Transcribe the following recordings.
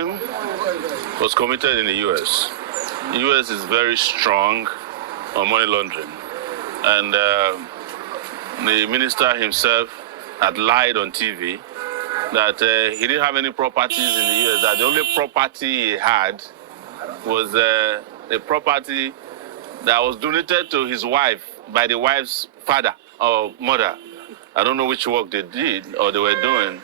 crime was committed in the U.S. The U.S. is very strong on money laundering. And the minister himself had lied on TV that he didn't have any properties in the U.S., that the only property he had was a property that was donated to his wife by the wife's father or mother. I don't know which work they did or they were doing.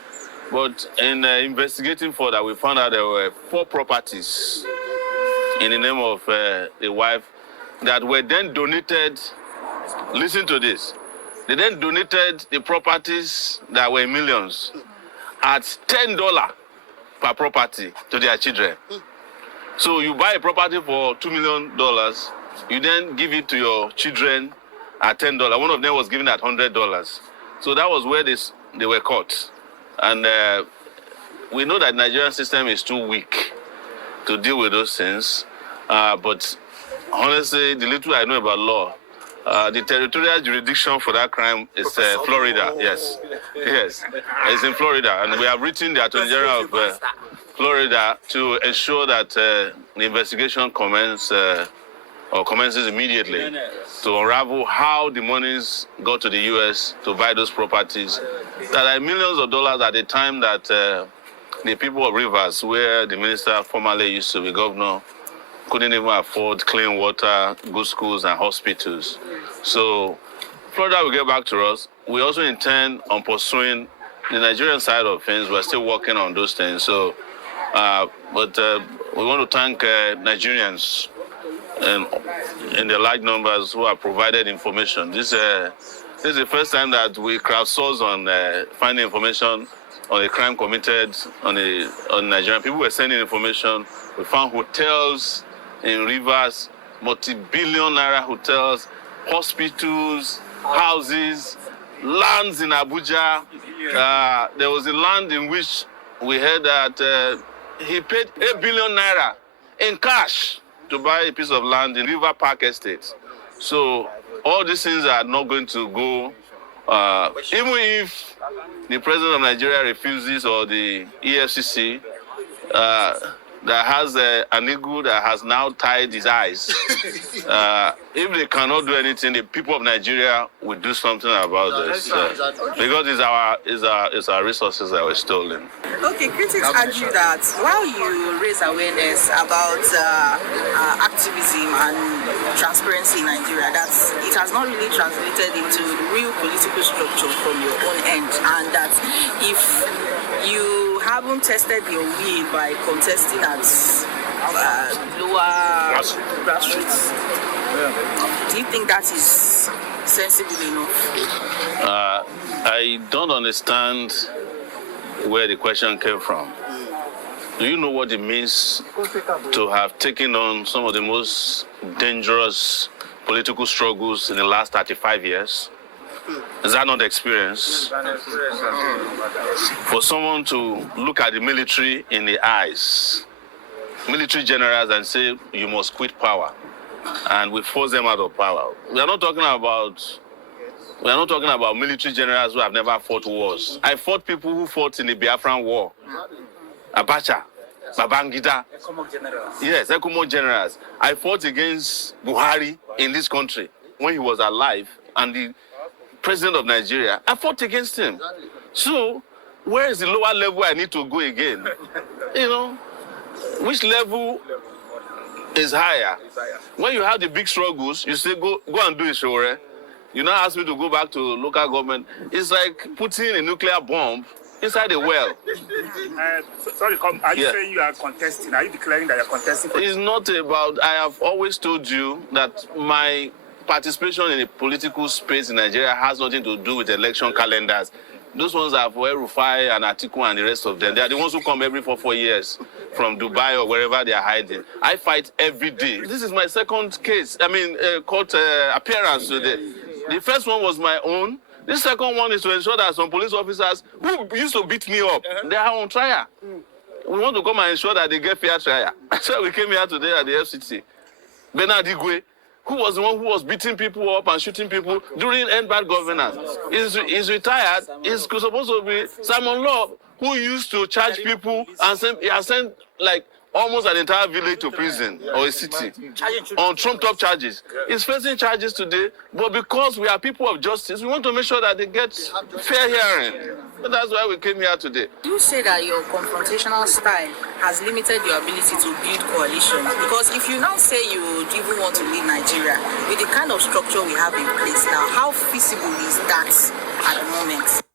But in investigating further, we found out there were 4 properties in the name of the wife that were then donated. Listen to this. They then donated the properties that were millions at $10 per property to their children. So you buy a property for $2 million, you then give it to your children at $10. One of them was given at $100. So that was where they were caught. And we know that the Nigerian system is too weak to deal with those things. But honestly, the little I know about law, the territorial jurisdiction for that crime is Florida. Yes, yes, it's in Florida, and we have written the Attorney General of Florida to ensure that the investigation commences immediately to unravel how the monies got to the U.S. to buy those properties that are millions of dollars at the time that the people of Rivers, where the minister formerly used to be governor, couldn't even afford clean water, good schools, and hospitals. So Florida will get back to us. We also intend on pursuing the Nigerian side of things. We're still working on those things. So, but we want to thank Nigerians in the large numbers who have provided information. This is the first time that we crowdsource on finding information on a crime committed on Nigerian. People were sending information. We found hotels in Rivers, multi-billion naira hotels, hospitals, houses, lands in Abuja. There was a land in which we heard that he paid 8 billion naira in cash to buy a piece of land in River Park Estate. So all these things are not going to go, even if the president of Nigeria refuses, or the EFCC, that has an eagle that has now tied his eyes. If they cannot do anything, the people of Nigeria will do something about this. Because it's our resources that were stolen. Okay, critics argue that while you raise awareness about activism and transparency in Nigeria, that it has not really translated into real political structure from your own end, and that if you haven't tested your will by contesting at lower grassroots, do you think that is sensible enough? I don't understand where the question came from. Do you know what it means to have taken on some of the most dangerous political struggles in the last 35 years? Is that not experience? For someone to look at the military in the eyes, military generals, and say, you must quit power, and we force them out of power. We are not talking about military generals who have never fought wars. I fought people who fought in the Biafran War. Abacha, Babangida. Yes, Ekumo generals. I fought against Buhari in this country when he was alive, and the president of Nigeria, I fought against him. So, where is the lower level I need to go again? You know, which level is higher? When you have the big struggles, you say, go and do it, sure. You now ask me to go back to local government. It's like putting a nuclear bomb inside a well. Sorry, are you saying you are contesting? Are you declaring that you are contesting? It's not about, I have always told you that my participation in the political space in Nigeria has nothing to do with election calendars. Those ones are for Rufai and Atiku and the rest of them. They are the ones who come every 4 years from Dubai or wherever they are hiding. I fight every day. This is my second case, court appearance today. The first one was my own. The second one is to ensure that some police officers who used to beat me up, they are on trial. We want to come and ensure that they get fair trial. So we came here today at the FCT. Bernard Igwe, who was the one who was beating people up and shooting people during end bad governance. He's retired. He's supposed to be Simon Law, who used to charge people and he has sent like almost an entire village to prison or a city on trumped-up charges. He's facing charges today, but because we are people of justice, we want to make sure that they get fair hearing. So that's why we came here today. You say that your confrontational style has limited your ability to build coalitions, because if you now say you would even want to lead Nigeria with the kind of structure we have in place now, how feasible is that at the moment?